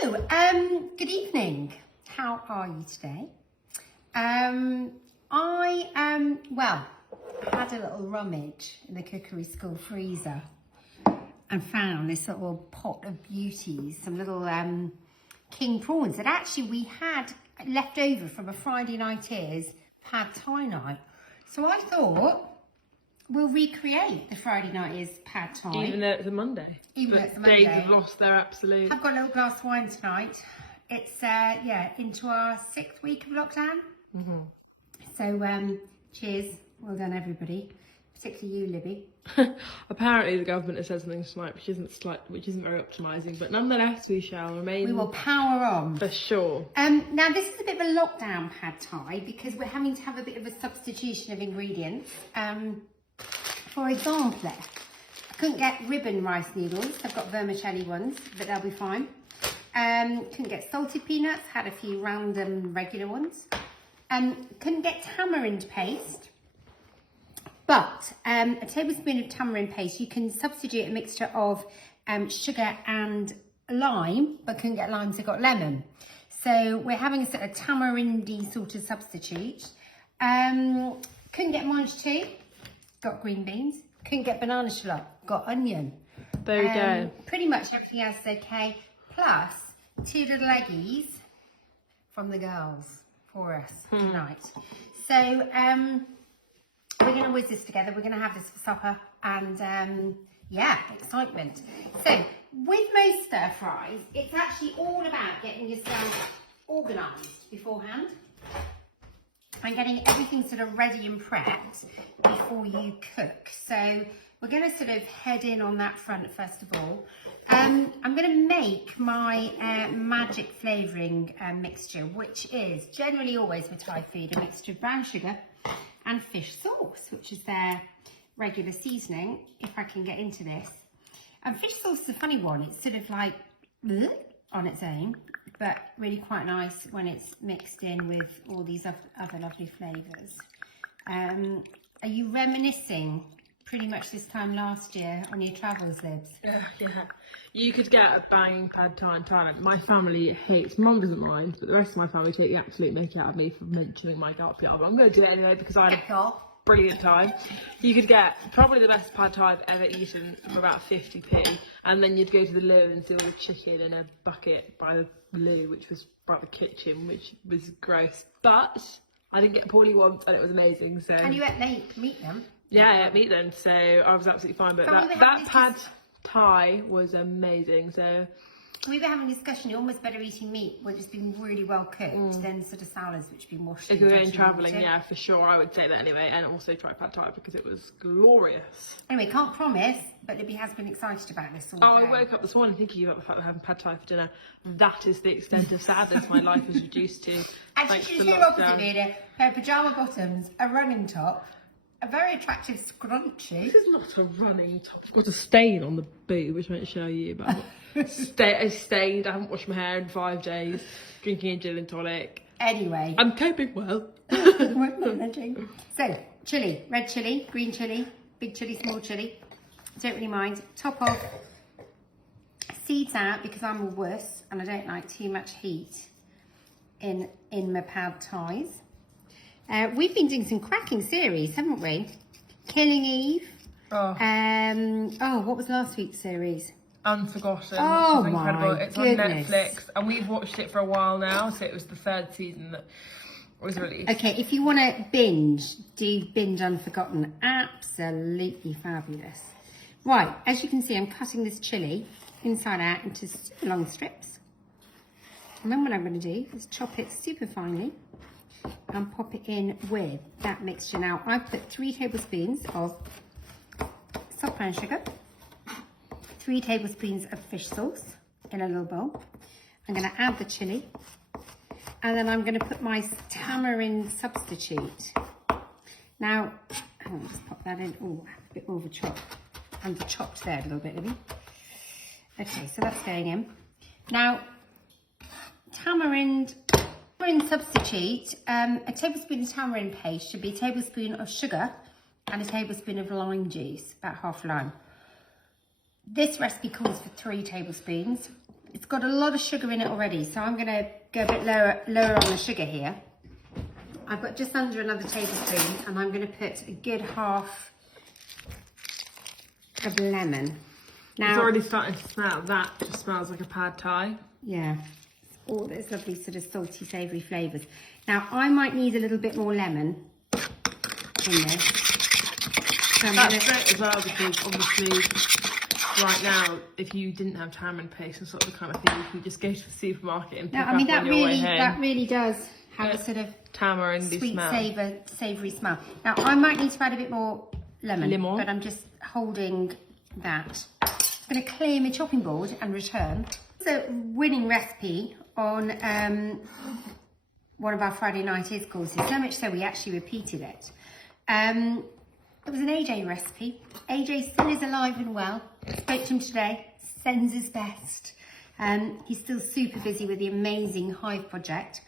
Good evening. How are you today? I had a little rummage in the cookery school freezer and found this little pot of beauties, some little king prawns that actually we had left over from a Friday night's pad Thai night. So I thought we'll recreate the Friday night's pad Thai. Even though it's a Monday. Even though it's a Monday. Days have lost their absolute. I've got a little glass of wine tonight. It's into our 6th week of lockdown. Mm-hmm. So cheers, well done everybody, particularly you, Libby. Apparently the government has said something tonight which isn't very optimising, but nonetheless we shall remain. We will power on for sure. Now this is a bit of a lockdown pad Thai because we're having to have a bit of a substitution of ingredients. For example, I couldn't get ribbon rice noodles. I've got vermicelli ones, but they'll be fine. Couldn't get salted peanuts, had a few random regular ones. Couldn't get tamarind paste, but a tablespoon of tamarind paste, you can substitute a mixture of sugar and lime, but couldn't get lime, so got lemon. So we're having a sort of tamarindy sort of substitute. Couldn't get mange tout, got green beans. Couldn't get banana shallot, got onion. There you go. Pretty much everything else is okay. Plus 2 little eggies from the girls for us tonight. So we're going to whiz this together. We're going to have this for supper, and yeah, excitement. So with most stir fries, it's actually all about getting yourself organised beforehand and getting everything sort of ready and prepped before you cook. So we're going to sort of head in on that front first of all. I'm going to make my magic flavouring mixture, which is generally always with Thai food a mixture of brown sugar and fish sauce, which is their regular seasoning, if I can get into this. And fish sauce is a funny one. It's sort of like on its own, but really quite nice when it's mixed in with all these other lovely flavours. Are you reminiscing pretty much this time last year on your travels, Libs? Yeah. You could get a banging pad Thai in Thailand. My family hates, Mum doesn't mind, but the rest of my family take the absolute mick out of me for mentioning my gut feel. But I'm going to do it anyway because I had a brilliant time. You could get probably the best pad Thai I've ever eaten for about 50p, and then you'd go to the loo and see all the chicken in a bucket by the loo, which was by the kitchen, which was gross. But I didn't get poorly once, and it was amazing. So. And you ate meat them? Yeah, I ate meat then, so I was absolutely fine. But that pad Thai was amazing. So we were having a discussion. You're almost better eating meat when it's been really well cooked than sort of salads which have been washed. If you're going travelling, yeah, for sure, I would say that anyway. And also try pad Thai because it was glorious. Anyway, can't promise, but Libby has been excited about this all day. I woke up this morning thinking about the fact that having pad Thai for dinner. That is the extent of sadness my life is reduced to. And she's the opposite, Vida. Her pyjama bottoms, a running top, a very attractive scrunchie. This is not a running top. I've got a stain on the boot, which I won't show you, but I stained. I haven't washed my hair in 5 days. Drinking a gin and tonic. Anyway. I'm coping well. So, chilli. Red chilli, green chilli, big chilli, small chilli. Don't really mind. Top off. Seeds out because I'm a wuss and I don't like too much heat in my pad Thais. We've been doing some cracking series, haven't we? Killing Eve. What was last week's series? Unforgotten. Oh, which is incredible. It's goodness. on Netflix, and we've watched it for a while now. So it was the 3rd season that was released. Okay, if you want to binge, do binge Unforgotten. Absolutely fabulous. Right, as you can see, I'm cutting this chilli inside out into super long strips. And then what I'm going to do is chop it super finely and pop it in with that mixture. Now I've put 3 tablespoons of soft brown sugar, 3 tablespoons of fish sauce in a little bowl. I'm going to add the chilli, and then I'm going to put my tamarind substitute. Now, I'll just pop that in. Oh, a bit more of a chop. Under chopped there a little bit, Libby. Okay, so that's going in. Now, tamarind substitute, a tablespoon of tamarind paste should be a tablespoon of sugar and a tablespoon of lime juice, about half lime. This recipe calls for 3 tablespoons. it's got a lot of sugar in it already, so I'm going to go a bit lower on the sugar here. I've got just under another tablespoon, and I'm going to put a good half of lemon. Now, it's already starting to smell. That just smells like a pad thai. Yeah, all those lovely sort of salty, savoury flavours. Now, I might need a little bit more lemon in this. So That's great as well, because obviously right now, if you didn't have tamarind paste and sort of the kind of thing, you can just go to the supermarket and pick up on your way home. That really does have a sort of tamarindy sweet, smell. savoury smell. Now, I might need to add a bit more lemon. But I'm just holding that. I'm going to clear my chopping board and return. It's a winning recipe on one of our Friday night is courses, so much so we actually repeated it. It was an AJ recipe. AJ still is alive and well. Spoke to him today, sends his best. He's still super busy with the amazing Hive project.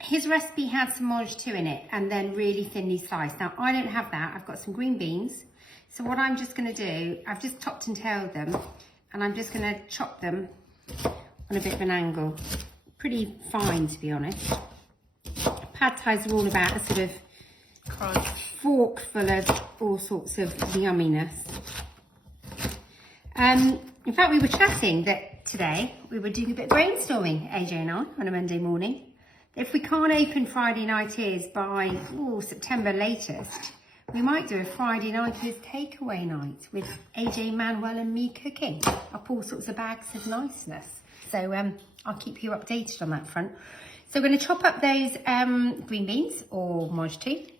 His recipe had some mange tout in it and then really thinly sliced. Now, I don't have that. I've got some green beans. So what I'm just going to do, I've just topped and tailed them, and I'm just going to chop them on a bit of an angle. Pretty fine, to be honest. Pad Thais are all about a sort of Crunch. Fork full of all sorts of yumminess. In fact, we were chatting that today we were doing a bit of brainstorming, AJ and I, on a Monday morning. If we can't open Friday night is by September latest, we might do a Friday night is takeaway night with AJ, Manuel and me cooking up all sorts of bags of niceness. So I'll keep you updated on that front. So we're going to chop up those green beans or mange tout.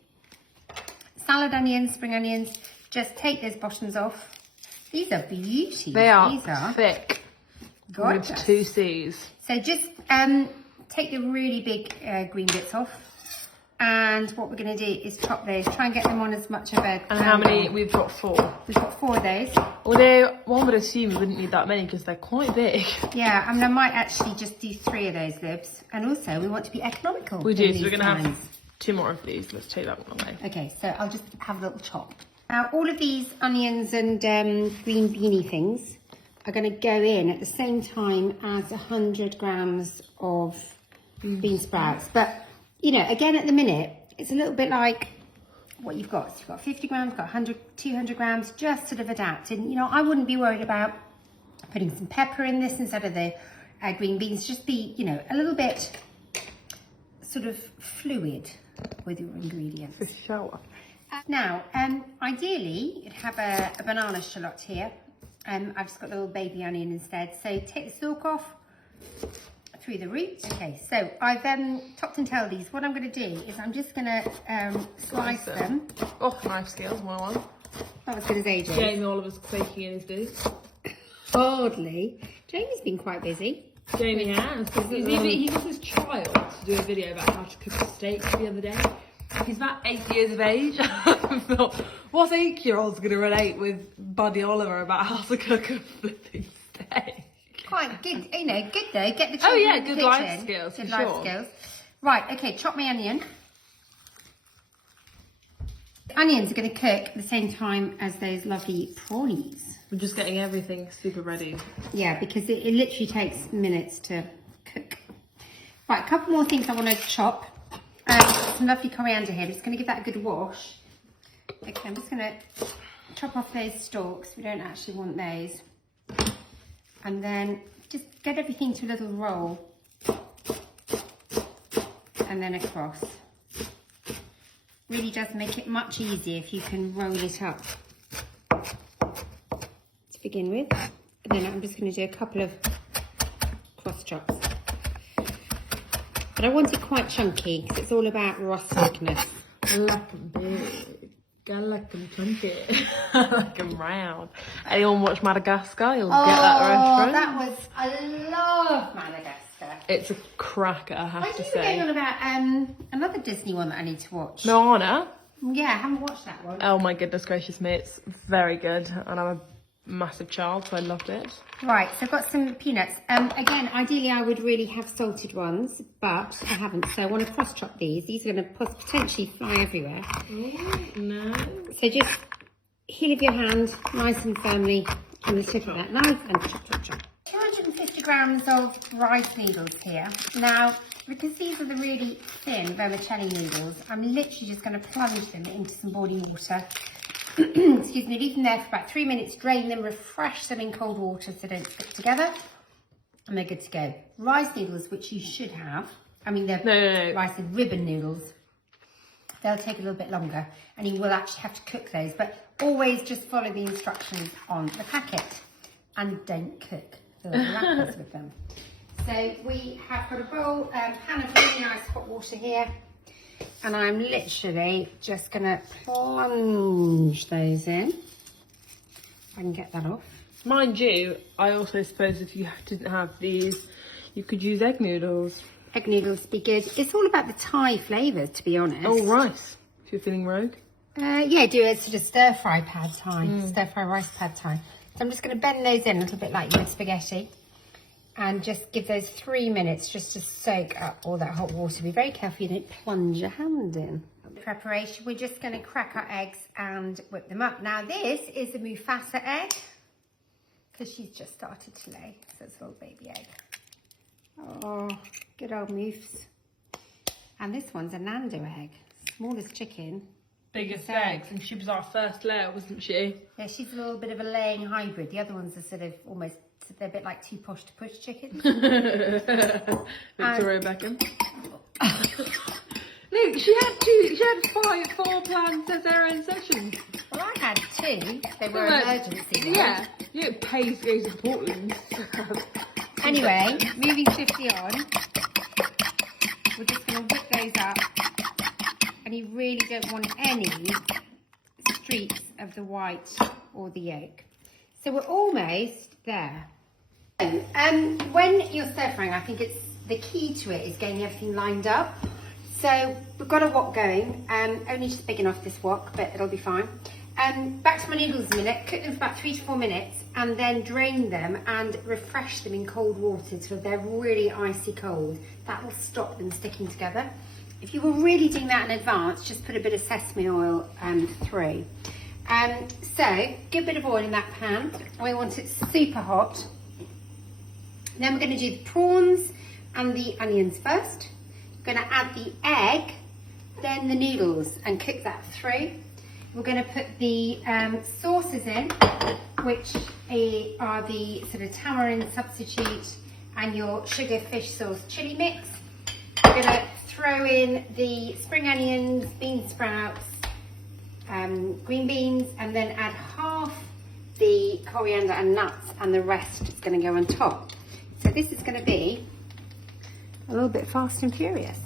Salad onions, spring onions, just take those bottoms off. These are beauties. They are These are thick. gorgeous. With 2 C's. So just take the really big green bits off. And what we're going to do is chop those, try and get them on as much of a... And how many? We've got 4. We've got 4 of those. Although one would assume we wouldn't need that many because they're quite big. Yeah, I mean, I might actually just do 3 of those libs. And also, we want to be economical. We do, so we're going to times. have 2 more of these. Let's take that one away. Okay, so I'll just have a little chop. Now, all of these onions and green beanie things are going to go in at the same time as 100 grams of bean sprouts. But, you know, again, at the minute, it's a little bit like what you've got. So you've got 50 grams, got 100, 200 grams, just sort of adapt. And, you know, I wouldn't be worried about putting some pepper in this instead of the green beans. Just be, you know, a little bit sort of fluid with your ingredients. For sure. Now, ideally, you'd have a banana shallot here. I've just got a little baby onion instead. So take the stalk off through the root. Okay, so I've topped and tailed these. What I'm going to do is I'm just going to slice them. Oh, knife skills, my one. Not as good as AJ. Jamie Oliver's quaking in his boots. Hardly. Jamie's been quite busy. Jamie has. He got his child to do a video about how to cook a steak the other day. He's about 8 years of age. I thought, what 8-year-old's going to relate with Buddy Oliver about how to cook a flipping steak? Quite good, you know, good though. Get the Oh yeah, in the good kitchen. life skills, Good for life sure. skills. Right, okay, chop my onion. The onions are going to cook at the same time as those lovely prawnies. We're just getting everything super ready. Yeah, because it literally takes minutes to cook. Right, a couple more things I want to chop. Some lovely coriander here. I'm just going to give that a good wash. Okay, I'm just going to chop off those stalks. We don't actually want those. And then just get everything to a little roll. And then across. Really does make it much easier if you can roll it up. To begin with. And then I'm just going to do a couple of cross chops. But I want it quite chunky because it's all about rusticness. I like them big. I like them chunky. I like them round. Anyone watch Madagascar? You'll get that reference. I love Madagascar. It's a cracker, I have to I think say. we're going on about another Disney one that I need to watch. Moana? Yeah, I haven't watched that one. Oh my goodness gracious me, it's very good. And I'm a massive child, so I loved it. Right, so I've got some peanuts. Again, ideally I would really have salted ones, but I haven't. So I want to cross chop these. These are going to potentially fly everywhere. No. So just heel of your hand, nice and firmly on the tip of that knife and chop, chop, chop. 250 grams of rice noodles here. Now, because these are the really thin vermicelli noodles, I'm literally just going to plunge them into some boiling water. Excuse me, leave them there for about 3 minutes, drain them, refresh them in cold water so they don't stick together, and they're good to go. Rice noodles, which you should have, I mean they're rice and ribbon noodles, they'll take a little bit longer and you will actually have to cook those, but always just follow the instructions on the packet and don't cook the wrappers with them. So we have got a bowl, pan of really nice hot water here, and I'm literally just going to plunge those in. If I can get that off. Mind you, I also suppose if you didn't have these, you could use egg noodles. Egg noodles would be good. It's all about the Thai flavours, to be honest. Oh, rice, if you're feeling rogue. Yeah, do a sort of stir-fry pad Thai, stir-fry rice pad Thai. So I'm just going to bend those in a little bit like you would spaghetti. And just give those 3 minutes just to soak up all that hot water. Be very careful you don't plunge your hand in. Preparation, we're just going to crack our eggs and whip them up. Now this is a Mufasa egg, because she's just started to lay. So it's a little baby egg. Oh, good old Moofs. And this one's a Nando egg, smallest chicken. Biggest eggs, and she was our first layer, wasn't she? Yeah, she's a little bit of a laying hybrid. The other ones are sort of almost, they're a bit like too posh to push chickens. Victoria Beckham. Look, she had four planned cesarean sessions. Well, I had 2. They were emergency. Yeah, you don't pay to go to Portland. Anyway, moving swiftly on, we're just going to whip those up, and you really don't want any streaks of the white or the yolk. So we're almost there. When you're stir frying, I think it's the key to it is getting everything lined up. So we've got a wok going, only just big enough this wok, but it'll be fine. Back to my noodles a minute, cook them for about 3 to 4 minutes, and then drain them and refresh them in cold water till they're really icy cold. That will stop them sticking together. If you were really doing that in advance, just put a bit of sesame oil through. So, good bit of oil in that pan. We want it super hot. Then we're going to do the prawns and the onions first. We're going to add the egg, then the noodles, and cook that through. We're going to put the sauces in, which are the sort of tamarind substitute and your sugar fish sauce chili mix. We're going to throw in the spring onions, bean sprouts, green beans, and then add half the coriander and nuts, and the rest is going to go on top. So this is going to be a little bit fast and furious.